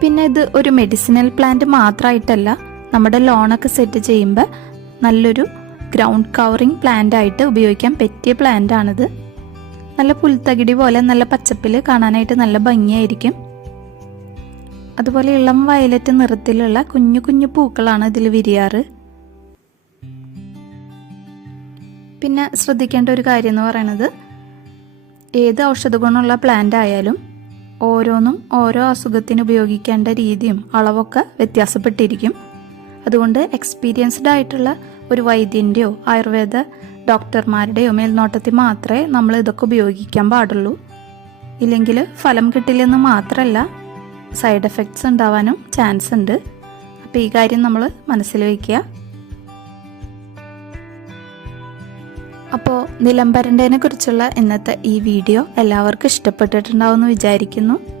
പിന്നെ ഇത് ഒരു മെഡിസിനൽ പ്ലാന്റ് മാത്രമായിട്ടല്ല നമ്മുടെ ലോണൊക്കെ സെറ്റ് ചെയ്യുമ്പോൾ നല്ലൊരു ഗ്രൗണ്ട് കവറിങ് പ്ലാന്റ് ആയിട്ട് ഉപയോഗിക്കാൻ പറ്റിയ പ്ലാന്റ് ആണിത്. നല്ല പുൽത്തകിടി പോലെ നല്ല പച്ചപ്പിൽ കാണാനായിട്ട് നല്ല ഭംഗിയായിരിക്കും. അതുപോലെ ഇളം വയലറ്റ് നിറത്തിലുള്ള കുഞ്ഞു കുഞ്ഞു പൂക്കളാണ് ഇതിൽ വിരിയാറ്. പിന്നെ ശ്രദ്ധിക്കേണ്ട ഒരു കാര്യം എന്ന് പറയുന്നത് ഏത് ഔഷധ ഗുണമുള്ള പ്ലാന്റ് ആയാലും ഓരോന്നും ഓരോ അസുഖത്തിന് ഉപയോഗിക്കേണ്ട രീതിയും അളവൊക്കെ വ്യത്യാസപ്പെട്ടിരിക്കും. അതുകൊണ്ട് എക്സ്പീരിയൻസ്ഡ് ആയിട്ടുള്ള ഒരു വൈദ്യന്റെയോ ആയുർവേദ ഡോക്ടർമാരുടെയോ മേൽനോട്ടത്തിൽ മാത്രമേ നമ്മൾ ഇതൊക്കെ ഉപയോഗിക്കാൻ പാടുള്ളൂ. ഇല്ലെങ്കിൽ ഫലം കിട്ടില്ലെന്ന് മാത്രമല്ല സൈഡ് എഫക്ട്സ് ഉണ്ടാവാനും ചാൻസ് ഉണ്ട്. അപ്പോൾ ഈ കാര്യം നമ്മൾ മനസ്സിൽ വയ്ക്കുക. അപ്പോൾ നിലംപരണ്ടതിനെ കുറിച്ചുള്ള ഇന്നത്തെ ഈ വീഡിയോ എല്ലാവർക്കും ഇഷ്ടപ്പെട്ടിട്ടുണ്ടാവുമെന്ന് വിചാരിക്കുന്നു.